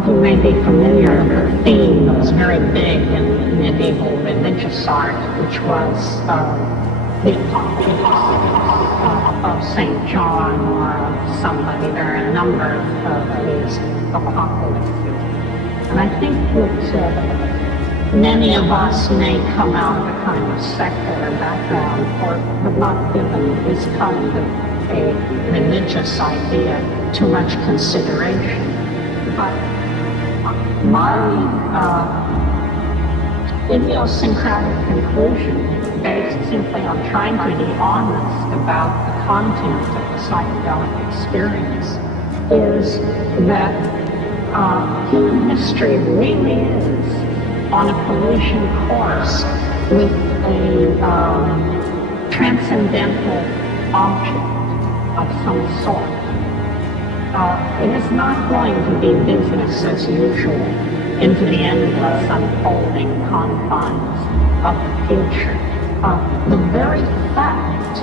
of you may be familiar with a theme that was very big in medieval religious art, which was the apocalypse of St. John or of somebody. There are a number of these apocalypses. And I think that many of us may come out of a kind of secular background or have not given this kind of a religious idea too much consideration. But my idiosyncratic conclusion, based simply on trying to be honest about the content of the psychedelic experience, is that human history really is on a collision course with a transcendental object of some sort. It is not going to be business as usual into the endless unfolding confines of the future. The very fact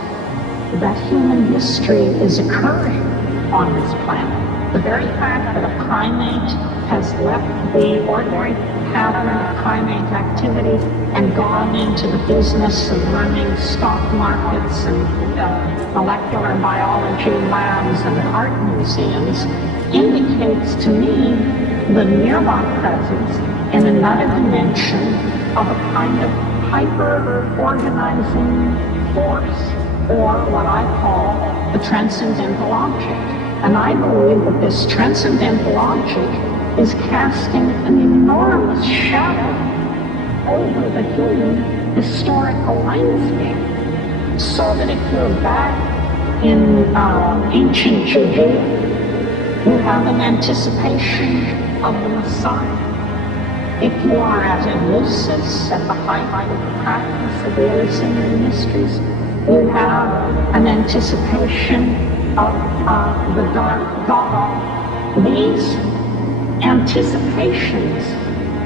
that human history is occurring on this planet, the very fact that a primate has left the ordinary pattern of primate activity and gone into the business of running stock markets and molecular biology labs and art museums, indicates to me the nearby presence in another dimension of a kind of hyper-organizing force, or what I call the transcendental object. And I believe that this transcendental object is casting an enormous shadow over the human historical landscape. So that if you're back in ancient Judea, you have an anticipation of the Messiah. If you are at Eleusis, at the height of the practice of the Eleusinian mysteries, you have an anticipation of the dark God. These anticipations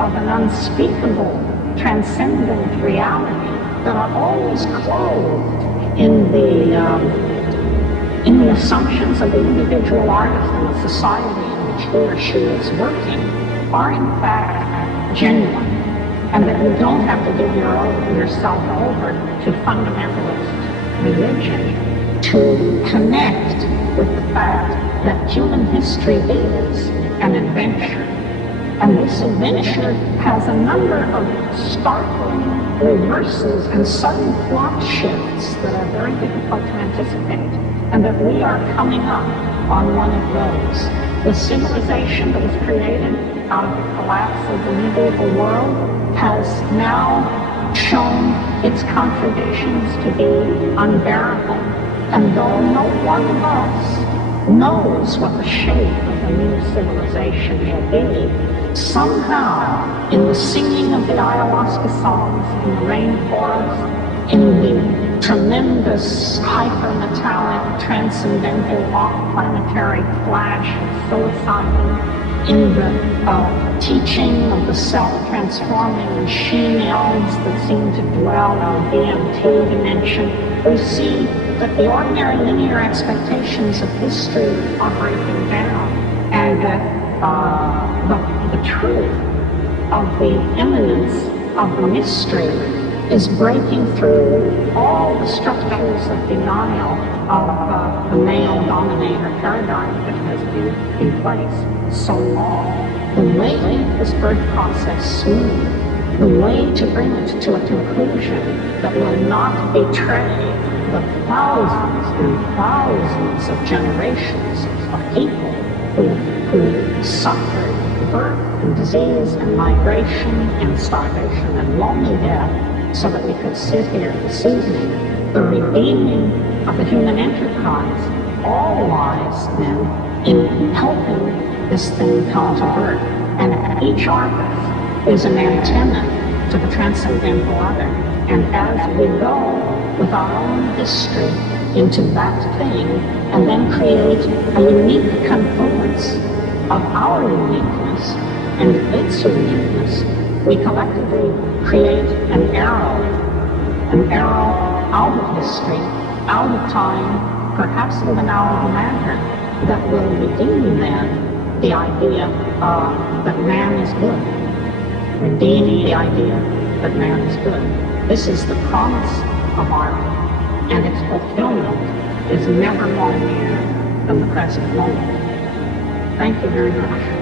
of an unspeakable, transcendent reality that are always clothed in the assumptions of the individual artist and the society in which he or she is working are in fact genuine, and that you don't have to give yourself over to fundamentalist religion to connect with the fact that human history is an adventure. And this adventure has a number of startling reversals and sudden plot shifts that are very difficult to anticipate, and that we are coming up on one of those. The civilization that was created out of the collapse of the medieval world has now shown its contradictions to be unbearable. And though no one of us knows what the shape of the new civilization will be, somehow, in the singing of the ayahuasca songs in the rainforest, in the tremendous hypermetallic, transcendental, off-planetary flash of psilocybin, in the teaching of the self-transforming machine elves that seem to dwell in the DMT dimension, we see that the ordinary linear expectations of history are breaking down, and that the truth of the imminence of the mystery is breaking through all the structures of denial of the male dominator paradigm that has been in place so long. The way to make this birth process smooth, the way to bring it to a conclusion that will not betray the thousands and thousands of generations of people who suffered birth and disease and migration and starvation and lonely death, so that we could sit here this evening. The redeeming of the human enterprise all lies then in helping this thing come to birth. And each artist is an antenna to the transcendental other. And as we go with our own history into that thing, and then create a unique confluence of our uniqueness and its uniqueness, we collectively create an arrow out of history, out of time, perhaps even out of matter, that will redeem then the idea that man is good, redeeming the idea that man is good. This is the promise of art, and its fulfillment is never more near than the present moment. Thank you very much.